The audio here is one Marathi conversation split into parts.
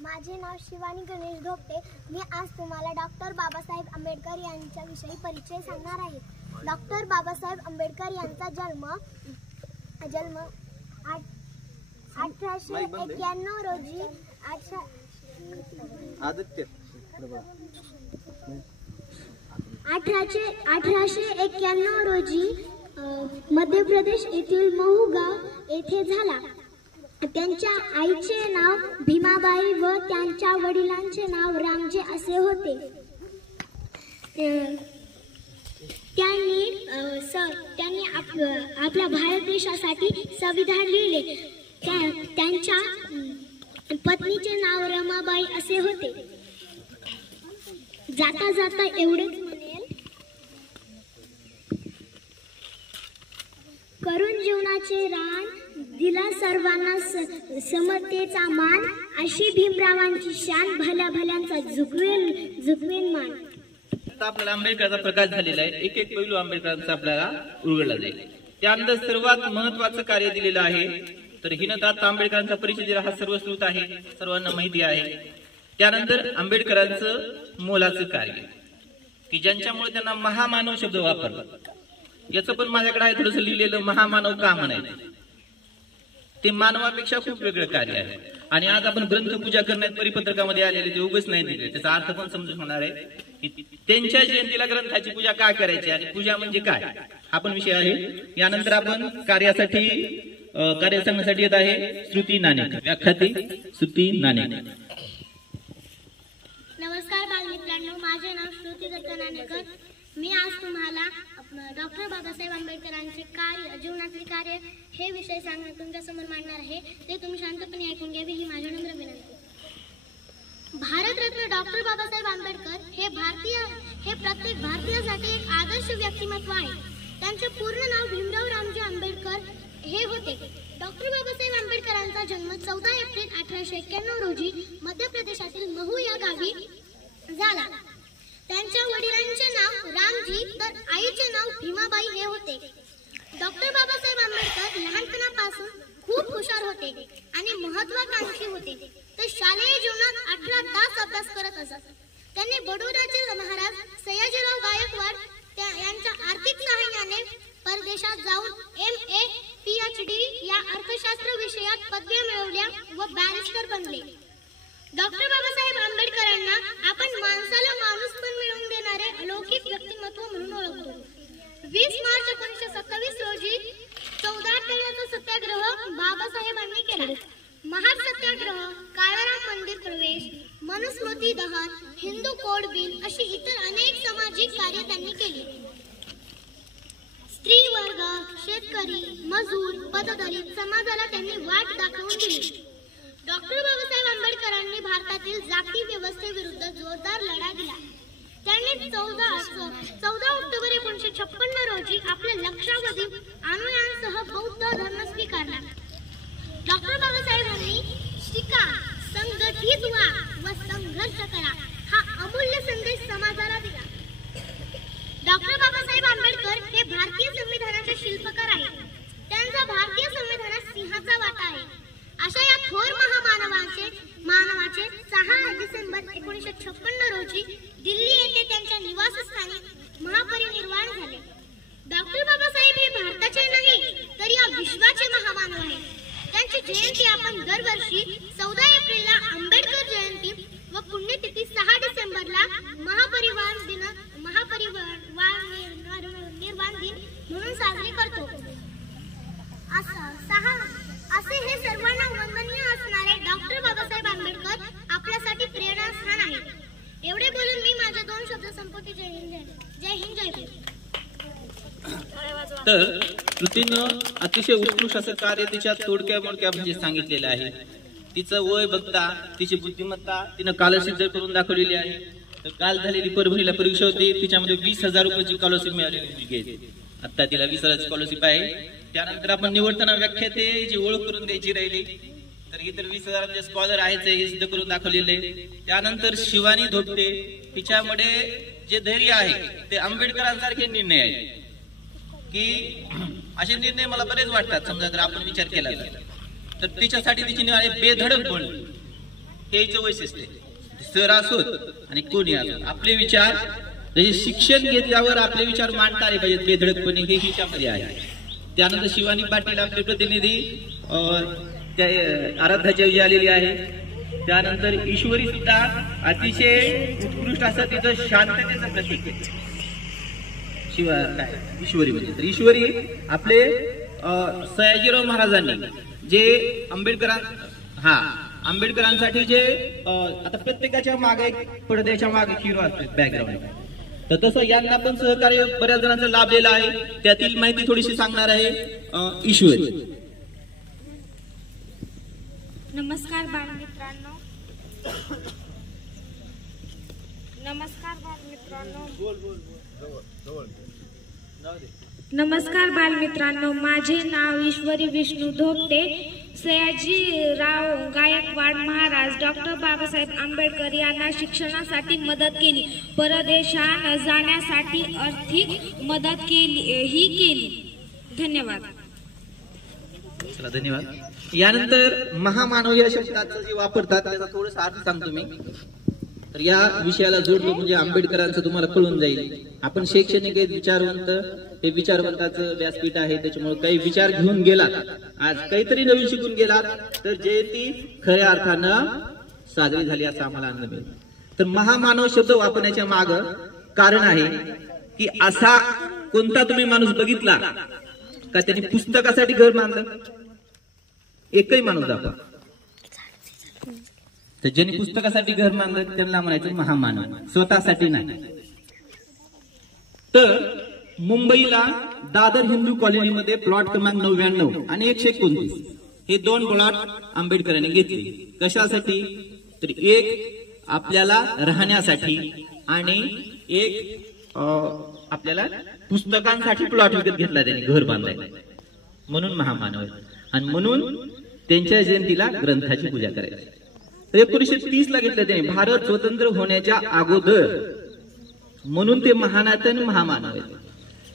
माझे नाव शिवानी गणेश धोपटे। मी आज तुम्हाला डॉक्टर बाबासाहेब आंबेडकर यांच्याविषयी परिचय सांगणार आहे। डॉक्टर बाबासाहेब आंबेडकर यांचा जन्म 1891 रोजी 1891 रोजी मध्य प्रदेश येथील महू गाव येथे झाला। त्यांच्या आईचे नाव भीमाबाई व त्यांच्या वडिलांचे नाव रामजी असे होते। त्यांनी आपल्या भारत देशासाठी संविधान लिहिले। त्यांच्या पत्नीचे नाव रमाबाई असे होते। जाता जाता एवढेच म्हणेल, करून जीवनाचे रान दिला सर्वांना समतेचा मान, अशी भीमरावांची शान भल्या भल्यांचा झुकवेल मान। आता आपल्याला आंबेडकरांचा प्रकाश झालेला आहे। एक एक पैलू आंबेडकरांचा आपल्याला उलगडला जाईल। त्यानंतर सर्वात महत्त्वाचं कार्य दिलेलं आहे। तर हिनदात आंबेडकरांचा परिचय दिला हा सर्वश्रुत आहे, सर्वांना माहिती आहे। त्यानंतर आंबेडकरांचं मोलाचं कार्य की ज्यांच्यामुळे त्यांना महामानव शब्द वापरला, याचं पण माझ्याकडे आहे थोडंसं लिहिलेलं। महामानव का म्हणायचं, ते मानवापेक्षा खूप वेगळं कार्य आहे। आणि आज आपण ग्रंथपूजा करण्यात परिपत्रकामध्ये आलेले ते उगाच नाही दिले, त्याचा अर्थ पण समजून होणार आहे की त्यांच्या जयंतीला ग्रंथाची पूजा का करायची आणि पूजा म्हणजे काय, हा पण विषय आहे। यानंतर आपण कार्य सांगण्यासाठी येत आहे श्रुती नाणेकर, व्याख्याते श्रुती नाणेकर। नमस्कार बालमित्रांनो, माझे नाव श्रुती दत्त नाणेकर। मी आज तुम्हाला डॉक्टर बाबासाहेब आंबेडकरांचे कार्य, जीवनातले कार्य हे विषय तुमच्या समोर मांडणार आहे। ते तुम्ही शांतपणे ऐकून घ्यावे ही माझी नम्र विनंती। भारतरत्न डॉक्टर बाबासाहेब आंबेडकर हे प्रत्येक भारतीयासाठी एक आदर्श व्यक्तिमत्व आहे। त्यांचे पूर्ण नाव भीमराव रामजी आंबेडकर हे होते। डॉक्टर बाबासाहेब आंबेडकरांचा जन्म 14 एप्रिल 1891 रोजी मध्य प्रदेशातील महू या गावी झाला। त्यांच्या वडिलांचे नाव रामजी तर आईचे नाव भीमाबाई हे होते। डॉक्टर बाबासाहेब आंबेडकर लहानपणापासून खूप हुशार होते आणि महत्वाकांक्षी होते। ते शालेय जीवनात 18 तास अभ्यास करत असत। त्यांनी बडोदाचे महाराज सयाजीराव गायकवाड यांच्या आर्थिक सहाय्याने परदेशात जाऊन MA PhD या अर्थशास्त्र विषयात पदव्या मिळवल्या व बॅरिस्टर बनले। डॉक्टर बाबासाहेब आंबेडकरांना आपण माणसाला माणूसपण मिळवून देणारे अलौकिक व्यक्तिमत्व म्हणून ओळखतो। 20 मार्च 1927 रोजी 14 आठवड्याचा सत्याग्रह बाबासाहेबांनी केला। महार सत्याग्रह, काळाराम मंदिर प्रवेश, मनुस्मृती दहन, हिंदू कोड बिल अशी इतर अनेक सामाजिक कार्य त्यांनी केली। स्त्री वर्ग, शेतकरी, मजूर, पददलित समाजाला त्यांनी वाट दाखवून दिली। डॉक्टर बाबासाहेब आंबेडकरांनी भारतातील जाती व्यवस्थेविरुद्ध जोरदार लढा दिला। त्यांनी 14 ऑक्टोबर 1956 रोजी आपल्या लक्षावधी अनुयायांसह बौद्ध धर्म स्वीकारला। डॉक्टर बाबासाहेबांनी शिका, संघटित व्हा व संघर्ष करा हा अमूल्य संदेश समाजाला दिला। डॉक्टर बाबासाहेब आंबेडकर हे भारतीय संविधानाचे शिल्पकार आहेत। त्यांचा भारतीय संविधानात सिंहाचा वाटा आहे। अशा या थोर मानवाचे 6 डिसेंबर 1956 रोजी दिल्ली येथे त्यांच्या निवासस्थानी महापरिनिर्वाण झाले। डॉक्टर बाबासाहेब हे भारताचे नाही तर या विश्वाचे महामानव आहेत। त्यांची जयंती आपण दरवर्षी 14 एप्रिलला आंबेडकर जयंती व पुण्यतिथी 6 डिसेंबरला महापरिनिर्वाण दिन म्हणून साजरे करतो। असे हे सर्वांना वंदनीय असणारे डॉक्टर बाबासाहेब आंबेडकर आपल्यासाठी प्रेरणास्थान आहेत। एवढे बोलून मी माझे 2 शब्द संपवते। जय हिंद जय भीम। तर कृतीनं अतिशय उत्कृष्ट असं कार्य तिच्या तोडक्या मोडक्या म्हणजे सांगितलेलं आहे। तिचं वय बघता, तिची बुद्धिमत्ता तिनं कालसिद्ध करून दाखवलेली आहे। तर काल झालेली परभणीला परीक्षा होती, तिच्यामध्ये 20,000 रुपयाची स्कॉलरशिप मिळालेली। आता तिला 20,000 स्कॉलरशिप आहे। त्यानंतर आपण निवडताना व्याख्यातेची ओळख करून द्यायची राहिली, तर इतर 20,000 स्कॉलर आहेत हे सिद्ध करून दाखवलेले। त्यानंतर शिवानी धोपटे, तिच्यामध्ये जे धैर्य आहे ते आंबेडकरांसारखे निर्णय आहेत की असे निर्णय मला बरेच वाटतात। समजा जर आपण विचार केला तर तिच्यासाठी तिची निवड बेधडक बळ हे हिचं वैशिष्ट्य आहे. सर असोत आणि कोणी असोत आपले विचार म्हणजे शिक्षण घेतल्यावर आपले विचार मांडता आले पाहिजेत बेधडकपणे, हे हिच्यामध्ये आहे. त्यानंतर शिवानी पाटील आपले प्रतिनिधी त्या आराध्याच्या विजय आलेली आहे. त्यानंतर ईश्वरी सुद्धा अतिशय उत्कृष्ट असं तिचं शांततेचं प्रतीक आहे. काय ईश्वरी म्हणजे तर ईश्वरी आपले सयाजीराव महाराजांनी जे आंबेडकरांसाठी जे आता प्रत्येकाच्या मागे एक पडद्याच्या मागे हिरो असते बॅकग्राऊंड, तर तसं यांना पण सहकार्य बऱ्याच जणांचा लाभलेला आहे. त्यातील माहिती थोडीशी सांगणार आहे ईश्वरी. नमस्कार बालमित्रांनो. नमस्कार बालमित्रांनो, माझे नाव ईश्वरी विष्णू धोपटे. सयाजीराव गायकवाड महाराज डॉक्टर बाबासाहेब आंबेडकर यांना शिक्षणासाठी मदत केली, परदेशात जाण्यासाठी आर्थिक मदत केली. धन्यवाद. चला धन्यवाद. यानंतर महामानव या शब्दाचा जे वापरतात त्याचा थोडासा अर्थ सांगतो मी. तर या विषयाला जोडलो म्हणजे आंबेडकरांचं तुम्हाला कळून जाईल. आपण शैक्षणिक विचारवंत, हे विचारवंताचं व्यासपीठ आहे, त्याच्यामुळे काही विचार घेऊन गेलात, आज काहीतरी नवीन शिकून गेलात तर जयंती खऱ्या अर्थानं साजरी झाली असं आम्हाला आनंद मिळेल. तर महामानव शब्द वापरण्याच्या माग कारण आहे की असा कोणता तुम्ही माणूस बघितला का त्यांनी पुस्तकासाठी घर बांधलं? एकही माणूस दाखवा. तर ज्यांनी पुस्तकासाठी घर बांधलं त्यांना म्हणायचं महामानव, स्वतःसाठी नाही. तर मुंबईला दादर हिंदू कॉलनीमध्ये प्लॉट क्रमांक 99 आणि 129 हे 2 प्लॉट आंबेडकरांनी घेतले. कशासाठी? तर एक आपल्याला राहण्यासाठी आणि एक आपल्याला पुस्तकांसाठी प्लॉट विकत घेतला त्यांनी घर बांधायला. म्हणून महामानव आणि म्हणून त्यांच्या जयंतीला ग्रंथाची पूजा करायची. तर 1930 ला घेतलं त्याने, भारत स्वतंत्र होण्याच्या अगोदर, म्हणून ते महानायक महामानव आहेत.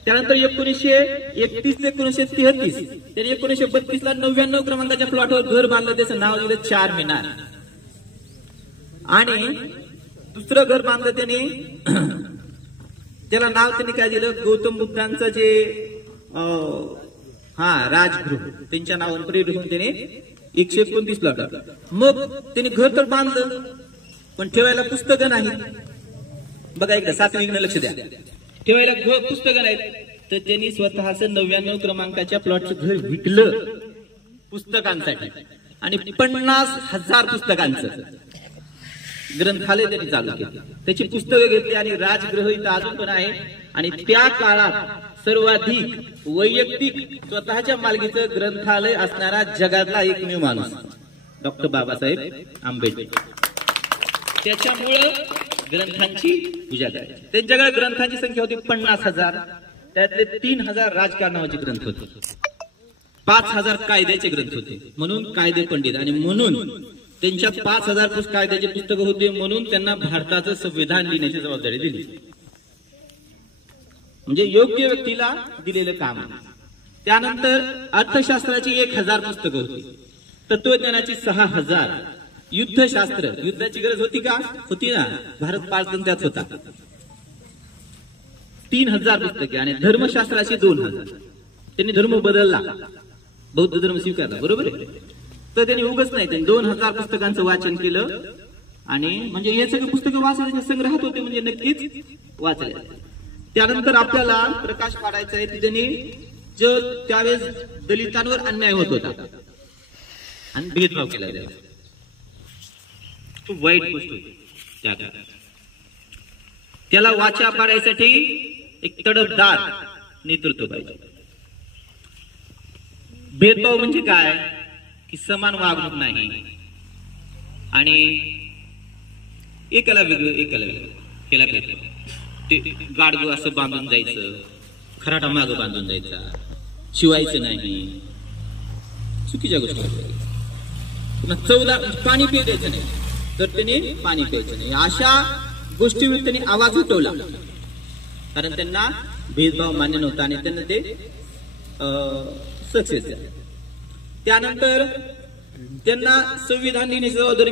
त्यानंतर 1931 ते 1933 त्यांनी 1932 ला 99 क्रमांकाच्या प्लॉटवर घर बांधलं, त्याचं नाव दिलं 4 मीनार. आणि दुसरं घर बांधलं त्याने, त्याला नाव त्यांनी काय दिलं? गौतम बुद्धांचं जे राजगृह, त्यांच्या नावावर प्रेरित होऊन त्याने 129 प्लॉट. मग त्यांनी घर तर बांधलं पण ठेवायला पुस्तकं नाही. बघा एकदा सात्विकनं लक्ष द्या. ठेवायला पुस्तकं नाहीत, तर त्यांनी स्वतःच 99 क्रमांकाच्या प्लॉटचं घर विकलं पुस्तकांसाठी आणि 50,000 पुस्तकांचं ग्रंथालय त्यांनी चालू केलं. त्याची पुस्तकं घेतली आणि राजगृह इथं अजून पण आहे. आणि त्या काळात सर्वाधिक वैयक्तिक स्वतःच्या मालकीचं ग्रंथालय असणारा जगातला एकमेव माणूस डॉक्टर बाबासाहेब आंबेडकर. त्याच्यामुळं ग्रंथांची पूजा करायची. त्यांच्याकडे ग्रंथांची संख्या होती 50,000. त्यातले 3,000 राजकारणाचे ग्रंथ होते, 5,000 कायद्याचे ग्रंथ होते, म्हणून कायदे पंडित. आणि म्हणून त्यांच्यात 5,000 कायद्याचे पुस्तकं होते, म्हणून त्यांना भारताचं संविधान लिहिण्याची जबाबदारी दिली. म्हणजे योग्य व्यक्तीला दिलेलं काम. त्यानंतर अर्थशास्त्राची 1,000 पुस्तकं होती, तत्वज्ञानाची 6,000, युद्धशास्त्र, युद्धाची गरज होती का? होती ना, भारत पारतंत्र्यात होता, 3,000 पुस्तके. आणि धर्मशास्त्राची 2,000. त्यांनी धर्म बदलला, बौद्ध धर्म स्वीकारला, बरोबर आहे. तर त्यांनी उगच नाही, त्यांनी 2,000 पुस्तकांचं वाचन केलं. आणि म्हणजे हे सगळे पुस्तकं वाचण्याच्या संग्रहात होते, म्हणजे नक्कीच वाचले. त्यानंतर आपल्याला प्रकाश पाडायचा आहे, त्यांनी जो त्यावेळेस दलितांवर अन्याय होत होता आणि भेदभाव केला जायचा, खूप वाईट गोष्ट होती त्या काळात. त्याला वाचा पाडायसाठी एक तडफदार नेतृत्व पाहिजे. भेदभाव म्हणजे काय? की समान वागणूक नाही आणि एकाला वेगळं एकाला वेगळं केला भेदभाव. ते गाडगं असं बांधून जायचं, खराटा माग बांधून जायचा, शिवायचं नाही, चुकीच्या गोष्टी. पुन्हा पाणी पिऊ द्यायचं नाही, तर त्याने पाणी प्यायचं नाही. अशा गोष्टीवर त्यांनी आवाज उठवला, कारण त्यांना भेदभाव मान्य नव्हता आणि त्यांना ते सक्सेस झाले. त्यानंतर त्यांना संविधान लिहिण्याची जबाबदारी